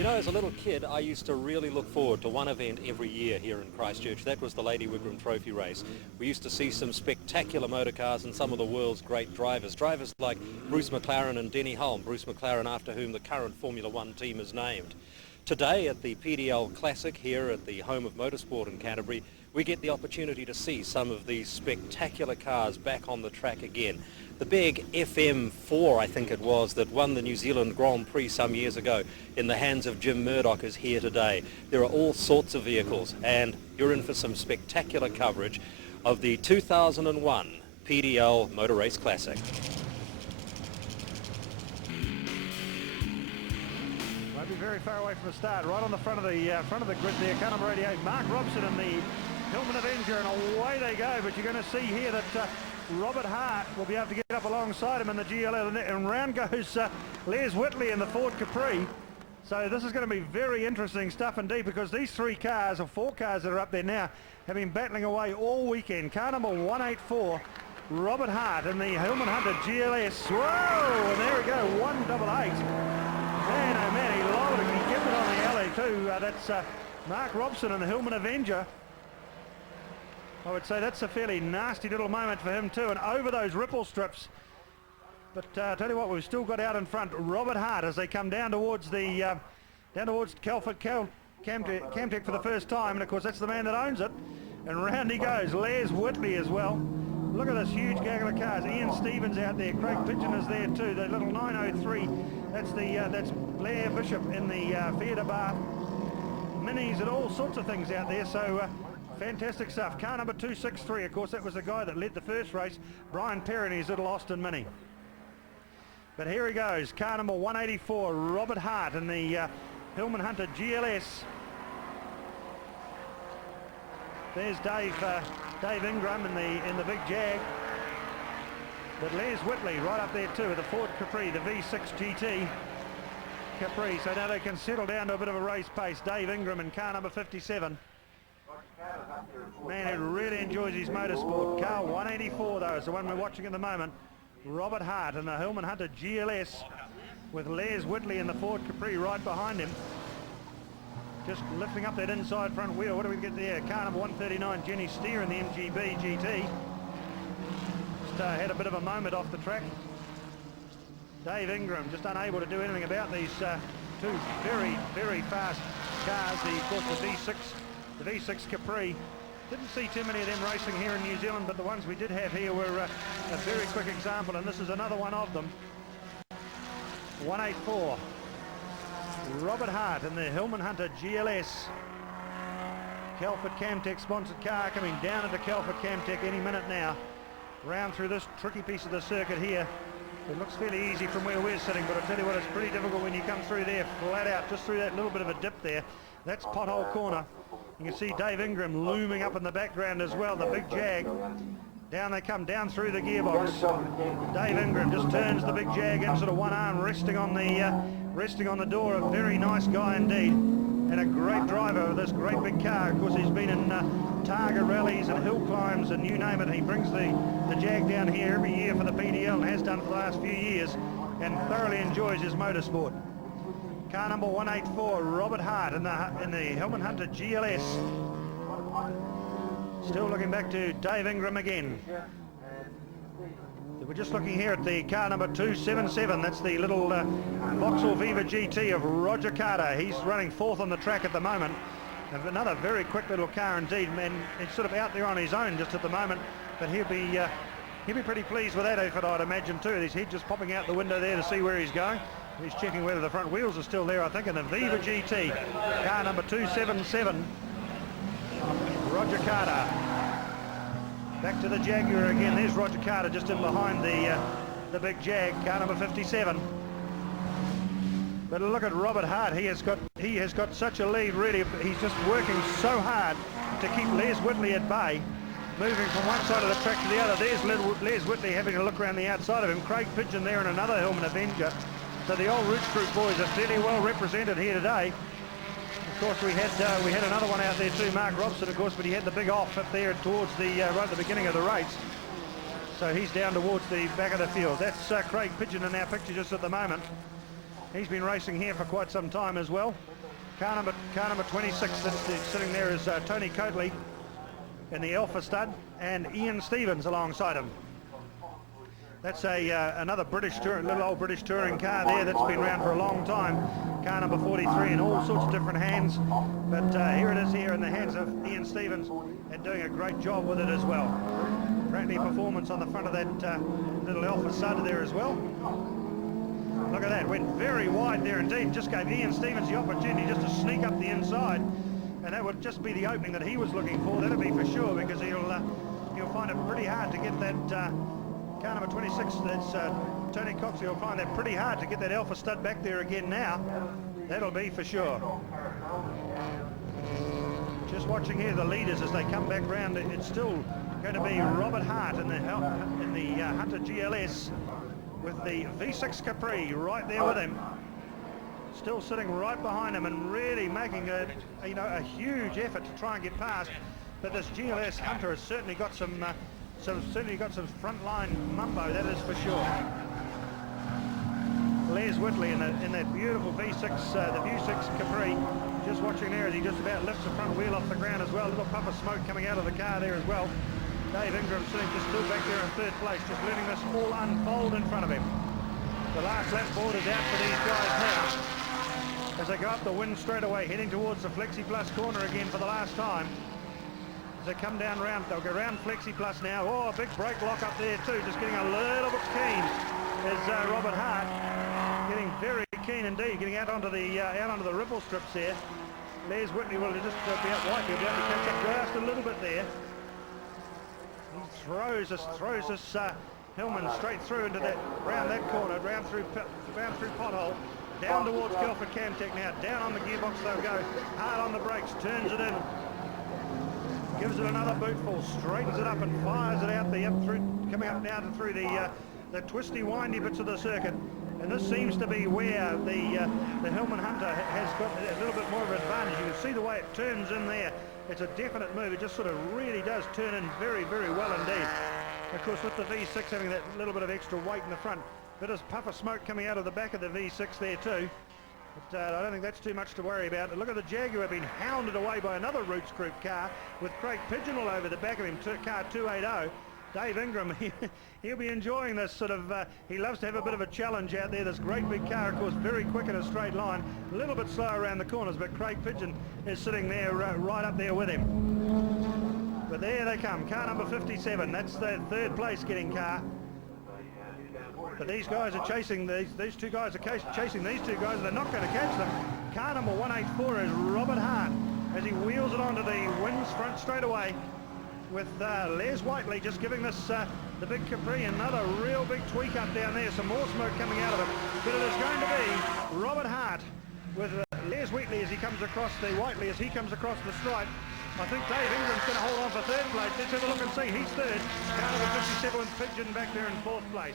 You know, as a little kid, I used to really look forward to one event every year here in Christchurch. That was the Lady Wigram Trophy Race. We used to see some spectacular motor cars and some of the world's great drivers. Drivers like Bruce McLaren and Denny Hulme. Bruce McLaren, after whom the current Formula One team is named. Today at the PDL Classic here at the home of motorsport in Canterbury, we get the opportunity to see some of these spectacular cars back on the track again. The big FM4, I think it was, that won the New Zealand Grand Prix some years ago in the hands of Jim Murdoch is here today. There are all sorts of vehicles, and you're in for some spectacular coverage of the 2001 PDL Motor Race Classic. Won't be very far away from the start. Right on the front of the grid there, Canterbury 88. Mark Robson and the Hillman Avenger, and away they go. But you're going to see here that Robert Hart will be able to get up alongside him in the GLL, and round goes Les Whitley in the Ford Capri. So this is going to be very interesting stuff indeed, because these three cars, or four cars that are up there now, have been battling away all weekend. Car number 184, Robert Hart in the Hillman Hunter GLS. Whoa, and there we go, 188. Man, oh man, he lowered it, he kept it on the alley too. That's Mark Robson and the Hillman Avenger. I would say that's a fairly nasty little moment for him too, and over those ripple strips. But tell you what, we've still got out in front Robert Hart as they come down towards the Camtech for the first time, and of course that's the man that owns it. And round he goes, Les Whitley as well. Look at this huge gaggle of cars. Ian Stevens out there, Craig Pigeon is there too. The little 903. That's Blair Bishop in the Fiat Bar. Minis and all sorts of things out there. So. Fantastic stuff. Car number 263, of course, that was the guy that led the first race, Brian Perry and his little Austin Mini. But here he goes, car number 184, Robert Hart in the Hillman Hunter GLS. There's Dave Ingram in the big Jag. But Les Whitley right up there too with the Ford Capri, the V6 GT Capri. So now they can settle down to a bit of a race pace. Dave Ingram in car number 57. Man, who really enjoys his motorsport. Car 184 though is the one we're watching at the moment. Robert Hart in the Hillman Hunter GLS with Les Whitley in the Ford Capri right behind him. Just lifting up that inside front wheel. What do we get there? Car number 139, Jenny Steer in the MGBGT. Just had a bit of a moment off the track. Dave Ingram just unable to do anything about these two very, very fast cars. Of course, the V6 Capri. Didn't see too many of them racing here in New Zealand, but the ones we did have here were a very quick example, and this is another one of them. 184. Robert Hart in the Hillman Hunter GLS. Calford Camtech sponsored car coming down into Calford Camtech any minute now. Round through this tricky piece of the circuit here. It looks fairly easy from where we're sitting, but I'll tell you what, it's pretty difficult when you come through there flat out, just through that little bit of a dip there. That's Pothole Corner. You can see Dave Ingram looming up in the background as well, the big Jag. Down they come, down through the gearbox. Dave Ingram just turns the big Jag in, sort of one arm resting on the door. A very nice guy indeed, and a great driver of this great big car. Of course, he's been in Targa rallies and hill climbs and you name it. He brings the Jag down here every year for the PDL and has done for the last few years, and thoroughly enjoys his motorsport. Car number 184, Robert Hart in the Hillman Hunter GLS. Still looking back to Dave Ingram again. We're just looking here at the car number 277. That's the little Vauxhall Viva GT of Roger Carter. He's running fourth on the track at the moment. And another very quick little car indeed, and he's sort of out there on his own just at the moment. But he'll be pretty pleased with that effort, I'd imagine too. His head just popping out the window there to see where he's going. He's checking whether the front wheels are still there, I think, in the Viva GT, car number 277, Roger Carter. Back to the Jaguar again. There's Roger Carter just in behind the big Jag, car number 57. But look at Robert Hart. He has got such a lead, really. He's just working so hard to keep Les Whitley at bay, moving from one side of the track to the other. There's Les Whitley having a look around the outside of him. Craig Pigeon there in another Hillman Avenger. So the old Roots Group boys are fairly well represented here today. Of course, we had another one out there too, Mark Robson, of course, but he had the big off up there towards the right at the beginning of the race. So he's down towards the back of the field. That's Craig Pigeon in our picture just at the moment. He's been racing here for quite some time as well. Car number 26 that's sitting there is Tony Coatley in the Alfa stud, and Ian Stevens alongside him. That's another little old British touring car there that's been around for a long time. Car number 43 in all sorts of different hands, but here it is here in the hands of Ian Stevens, and doing a great job with it as well. Bradley performance on the front of that little Alfa stud there as well. Look at that, went very wide there indeed, just gave Ian Stevens the opportunity just to sneak up the inside, and that would just be the opening that he was looking for. That'll be for sure, because he'll find it pretty hard to get that car number 26, that's Tony Cox. He'll find that pretty hard to get that Alfa stud back there again now. That'll be for sure. Just watching here the leaders as they come back round. It's still going to be Robert Hart in the Hunter GLS, with the V6 Capri right there with him, still sitting right behind him and really making a huge effort to try and get past. But this GLS Hunter has certainly got some frontline mumbo, that is for sure. Les Whitley in that beautiful V6, the V6 Capri, just watching there as he just about lifts the front wheel off the ground as well. A little puff of smoke coming out of the car there as well. Dave Ingram sitting just still back there in third place, just letting this all unfold in front of him. The last lap board is out for these guys now, as they go up the wind straight away, heading towards the Flexi Plus corner again for the last time. As they come down round, they'll go round Flexi Plus now. Oh, a big brake lock up there too, just getting a little bit keen is Robert Hart, getting very keen indeed, getting out onto the ripple strips there. Les Whitley will just be out wide, he'll be able to catch up just a little bit there. He throws this Hillman straight through into round that corner, round through pothole, down towards Guildford Camtech now, down on the gearbox they'll go, hard on the brakes, turns it in, gives it another bootful, straightens it up and fires it out coming up now through the twisty, windy bits of the circuit. And this seems to be where the Hillman Hunter has got a little bit more of an advantage. You can see the way it turns in there. It's a definite move. It just sort of really does turn in very, very well indeed. Of course, with the V6 having that little bit of extra weight in the front, bit of puff of smoke coming out of the back of the V6 there too. But I don't think that's too much to worry about. Look at the Jaguar being hounded away by another Roots Group car with Craig Pigeon all over the back of him, car 280. Dave Ingram, he'll be enjoying this sort of, he loves to have a bit of a challenge out there. This great big car, of course, very quick in a straight line, a little bit slower around the corners, but Craig Pigeon is sitting there right up there with him. But there they come, car number 57, that's the third place getting car. But these guys are chasing, these two guys are chasing these two guys, and they're not going to catch them. Car number 184 is Robert Hart, as he wheels it onto the wings front straight away, with Les Whiteley just giving this the big Capri another real big tweak up down there, some more smoke coming out of it. But it is going to be Robert Hart with Les Whiteley as he comes across the stripe. I think Dave Ingram's going to hold on for third place. Let's have a look and see. He's third. Car number 57 with Pigeon back there in fourth place.